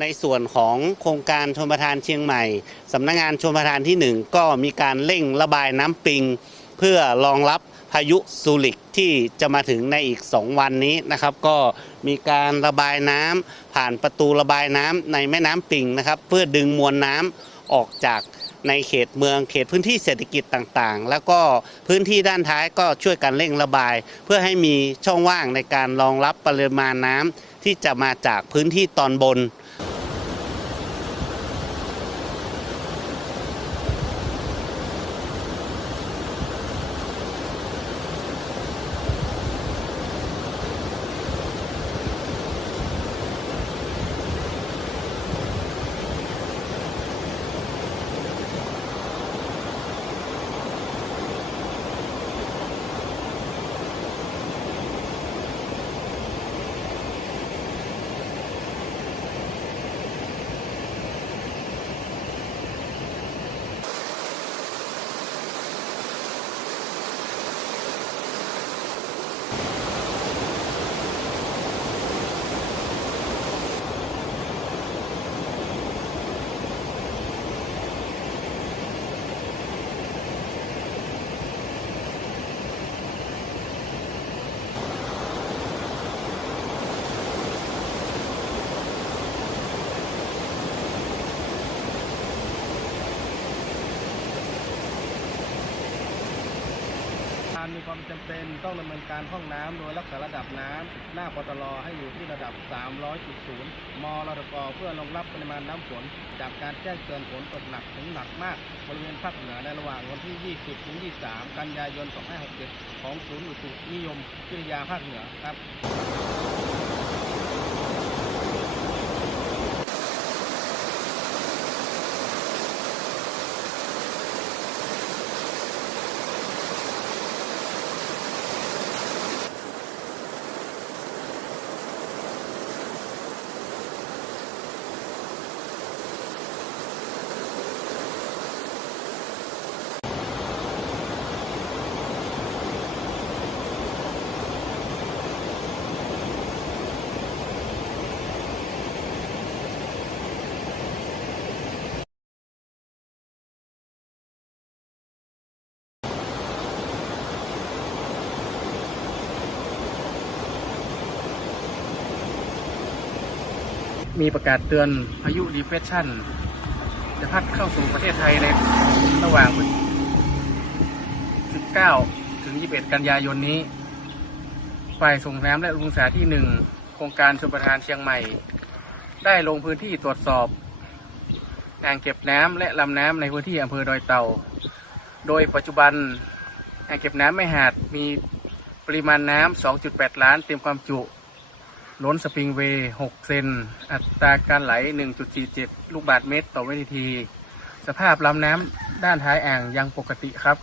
ในส่วนของโครงการชนประทานเชียงใหม่สำนักงานชนประทานที่ 1 ก็มีการเร่งระบายน้ำปิง เพื่อรองรับพายุซูริกที่จะมาถึงในอีก 2 วันนี้นะครับ ก็มีการระบายน้ำผ่านประตูระบายน้ำในแม่น้ำปิงนะครับ เพื่อดึงมวลน้ำออกจากในเขตเมืองเขตพื้นที่เศรษฐกิจต่างๆ แล้วก็พื้นที่ด้านท้ายก็ช่วยกันเร่งระบาย เพื่อให้มีช่องว่างในการรองรับปริมาณน้ำที่จะมาจากพื้นที่ตอนบน มีความจำเป็นต้องดำเนินการห้องน้ำโดยรักษาระดับน้ำหน้าปตลให้อยู่ที่ระดับ 300.0 มรดกเพื่อรองรับปริมาณน้ำฝน จากการแจ้งเตือนฝนตกหนักถึงหนักมากบริเวณภาคเหนือในระหว่างวันที่ 20 ถึง 23 กันยายน 2567 ของศูนย์อุตุนิยมวิทยาภาคเหนือครับ มีประกาศเตือนพายุดีเพรสชันจะพัดเข้าสู่ประเทศไทยในระหว่าง 19 ถึง 21 กันยายนนี้ ฝ่ายส่งน้ำและบำรุงสาที่หนึ่งโครงการชลประทานเชียงใหม่ ได้ลงพื้นที่ตรวจสอบอ่างเก็บน้ำและลำน้ำในพื้นที่อำเภอดอยเต่า โดยปัจจุบันอ่างเก็บน้ำไม่หาดมีปริมาณน้ำ 2.8 ล้านเต็มความจุ ล้นสปริงเวย์6เซน อัตราการไหล 1.47 ลูกบาทเมตรต่อวินาที สภาพลำน้ำด้านท้ายอ่างยังปกติครับ